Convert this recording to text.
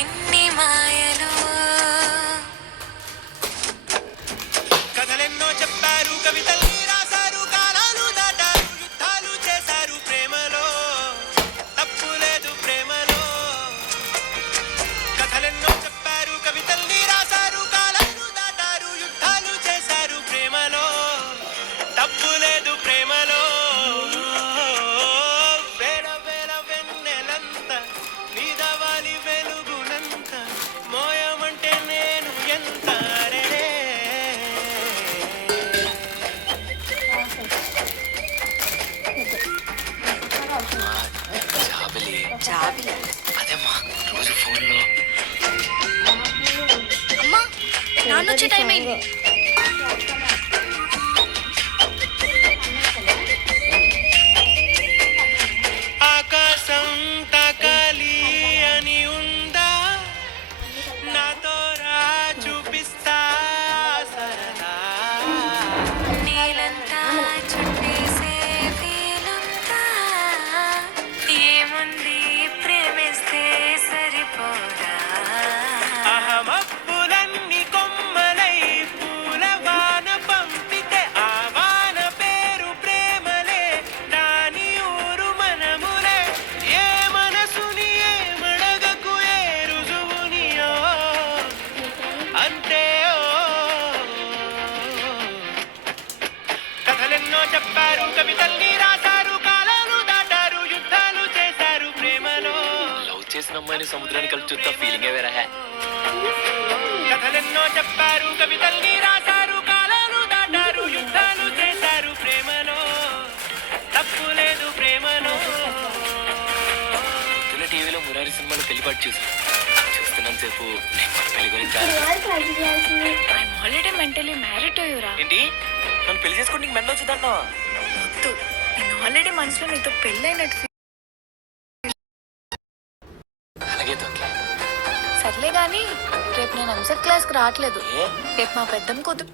ఎన్ని మాయలు కథలెన్నో చెప్పారు, కవితల్ని రాశారు, కాలాలు దాటారు, యుద్ధాలు చేశారు ప్రేమలో, తప్పు లేదు ప్రేమలో. కథలెన్నో చెప్పారు, కవితల్ని రాశారు, కాలాలు దాటారు, యుద్ధాలు చేశారు ప్రేమలో, తప్పు లేదు ప్రేమలో. వేల వేల వెన్నెలంత నీదవాలి వెలుగునంత, మోయమంటే నేను ఎంత అరెరే. జాబిలి అదేమ్మా రోజు ఫోన్లో. అమ్మా నాన్న వచ్చే టైం అయింది. ఆకాశం తాకాలి అని ఉందా, నాతో రా చూపిస్తా సరదా. నీలంతా చుట్టేసే వీలుందా, ఏముంది ప్రేమిస్తే సరిపోదా. అహమప్పులన్నీ కొమ్మలై పూల వాన పంపితే, ఆ వాన పేరు ప్రేమలే, దాని ఊరు మనములే. ఏ మనసుని ఏ మడగకు, ఏ రుజువునియో అంతే. కథలెన్నో చెప్పారు, కవితల్ని రాశారు, కాలాలు దాటారు, యుద్ధాలు చేశారు ప్రేమలో. లవ్ చేసిన అమ్మాయిని సముద్రాన్ని కలిపి చూస్తా ఫీలింగే వేరే. కథలెన్నో చెప్పారు, కవితల్ని రాశారు, కాలాలు దాటారు, యుద్ధాలు చేశారు ప్రేమలో, తప్పు లేదు ప్రేమలో. పొద్దున్న టీవీలో మురారి సినిమాలో పెళ్లిపాటు చూస్తున్నంతసేపు నేను మన పెళ్లి గురించి I'm already mentally married to యురా. ఏంటి నన్ను పెళ్లి చేసుకోండి నీకు మెంటల్ వచ్చిందన్నావా? వద్దు, నేను ఆల్రెడీ మనసులో నీతో పెళ్ళైనట్టు. అలాగే తోకే. సర్లే గాని రేపు నేను ఎంసెట్ క్లాస్కి రావట్లేదు. ఏ? రేపు మా పెద్దమ్మ కూతురు